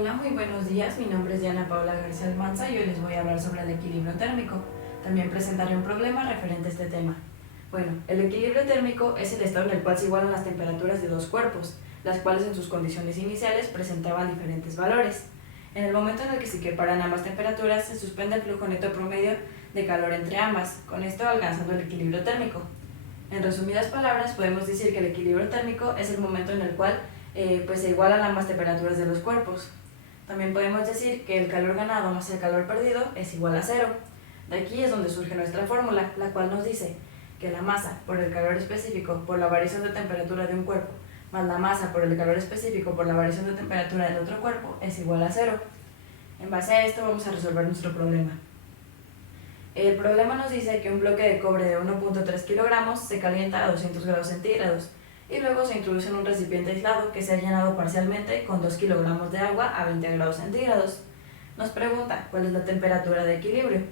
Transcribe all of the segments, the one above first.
Hola, muy buenos días. Mi nombre es Diana Paula García Almanza y hoy les voy a hablar sobre el equilibrio térmico. También presentaré un problema referente a este tema. Bueno, el equilibrio térmico es el estado en el cual se igualan las temperaturas de dos cuerpos, las cuales en sus condiciones iniciales presentaban diferentes valores. En el momento en el que se equiparan ambas temperaturas, se suspende el flujo neto promedio de calor entre ambas, con esto alcanzando el equilibrio térmico. En resumidas palabras, podemos decir que el equilibrio térmico es el momento en el cual se igualan ambas temperaturas de los cuerpos. También podemos decir que el calor ganado más el calor perdido es igual a cero. De aquí es donde surge nuestra fórmula, la cual nos dice que la masa por el calor específico por la variación de temperatura de un cuerpo más la masa por el calor específico por la variación de temperatura del otro cuerpo es igual a cero. En base a esto vamos a resolver nuestro problema. El problema nos dice que un bloque de cobre de 1.3 kilogramos se calienta a 200 grados centígrados y luego se introduce en un recipiente aislado que se ha llenado parcialmente con 2 kilogramos de agua a 20 grados centígrados. Nos pregunta cuál es la temperatura de equilibrio.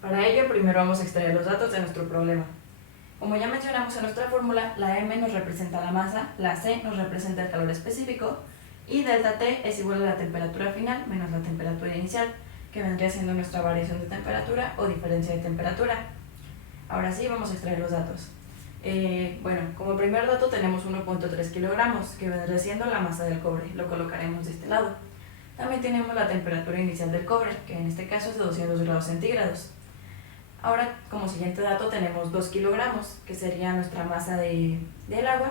Para ello, primero vamos a extraer los datos de nuestro problema. Como ya mencionamos en nuestra fórmula, la M nos representa la masa, la C nos representa el calor específico y delta T es igual a la temperatura final menos la temperatura inicial, que vendría siendo nuestra variación de temperatura o diferencia de temperatura. Ahora sí, vamos a extraer los datos. Como primer dato tenemos 1.3 kilogramos, que vendría siendo la masa del cobre, lo colocaremos de este lado. También tenemos la temperatura inicial del cobre, que en este caso es de 200 grados centígrados. Ahora, como siguiente dato tenemos 2 kilogramos, que sería nuestra masa del agua,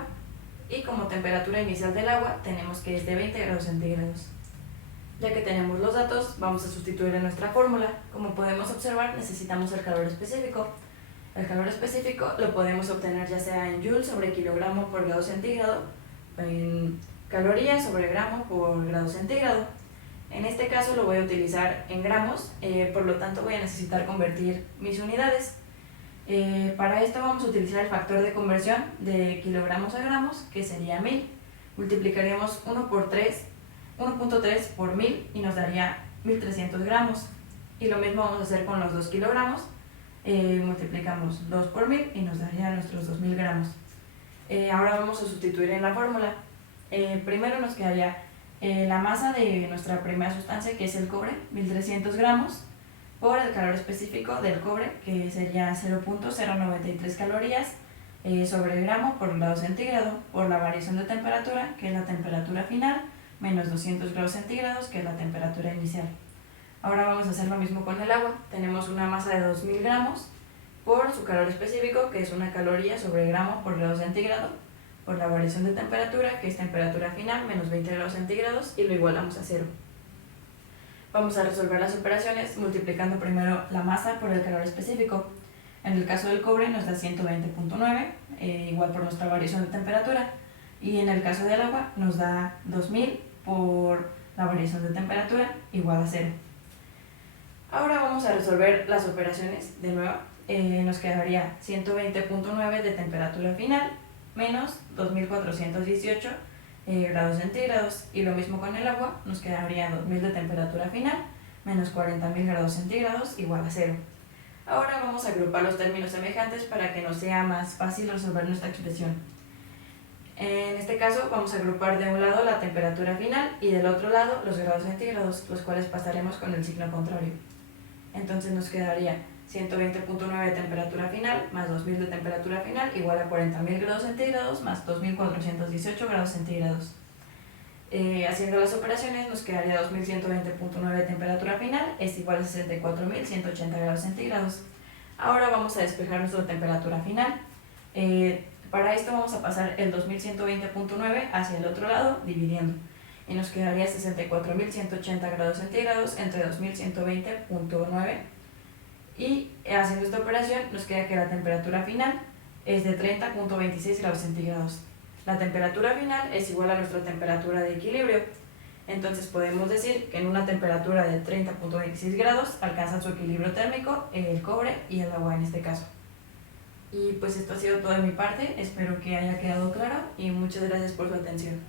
y como temperatura inicial del agua tenemos que es de 20 grados centígrados. Ya que tenemos los datos, vamos a sustituir en nuestra fórmula. Como podemos observar, necesitamos el calor específico. El calor específico lo podemos obtener ya sea en joules sobre kilogramo por grado centígrado, en calorías sobre gramo por grado centígrado. En este caso lo voy a utilizar en gramos, por lo tanto voy a necesitar convertir mis unidades. Para esto vamos a utilizar el factor de conversión de kilogramos a gramos, que sería 1000. Multiplicaríamos 1.3 por 1000 y nos daría 1300 gramos. Y lo mismo vamos a hacer con los 2 kilogramos. Multiplicamos 2 por 1000 y nos daría nuestros 2000 gramos. Ahora vamos a sustituir en la fórmula. Primero nos quedaría la masa de nuestra primera sustancia, que es el cobre, 1300 gramos, por el calor específico del cobre, que sería 0.093 calorías sobre gramo por grado centígrado, por la variación de temperatura, que es la temperatura final, menos 200 grados centígrados, que es la temperatura inicial. Ahora vamos a hacer lo mismo con el agua. Tenemos una masa de 2000 gramos por su calor específico, que es una caloría sobre gramo por grado centígrado, por la variación de temperatura, que es temperatura final, menos 20 grados centígrados, y lo igualamos a cero. Vamos a resolver las operaciones multiplicando primero la masa por el calor específico. En el caso del cobre nos da 120.9, igual por nuestra variación de temperatura, y en el caso del agua nos da 2000 por la variación de temperatura, igual a cero. Ahora vamos a resolver las operaciones de nuevo. Nos quedaría 120.9 de temperatura final menos 2418 grados centígrados, y lo mismo con el agua, nos quedaría 2000 de temperatura final menos 40.000 grados centígrados igual a cero. Ahora vamos a agrupar los términos semejantes para que nos sea más fácil resolver nuestra expresión. En este caso vamos a agrupar de un lado la temperatura final y del otro lado los grados centígrados, los cuales pasaremos con el signo contrario. Entonces nos quedaría 120.9 de temperatura final más 2000 de temperatura final igual a 40.000 grados centígrados más 2418 grados centígrados. Haciendo las operaciones nos quedaría 2120.9 de temperatura final es igual a 64.180 grados centígrados. Ahora vamos a despejar nuestra temperatura final. Para esto vamos a pasar el 2120.9 hacia el otro lado dividiendo, y nos quedaría 64.180 grados centígrados entre 2120.9, y haciendo esta operación nos queda que la temperatura final es de 30.26 grados centígrados. La temperatura final es igual a nuestra temperatura de equilibrio, entonces podemos decir que en una temperatura de 30.26 grados alcanzan su equilibrio térmico el cobre y el agua en este caso. Y pues esto ha sido todo de mi parte, espero que haya quedado claro y muchas gracias por su atención.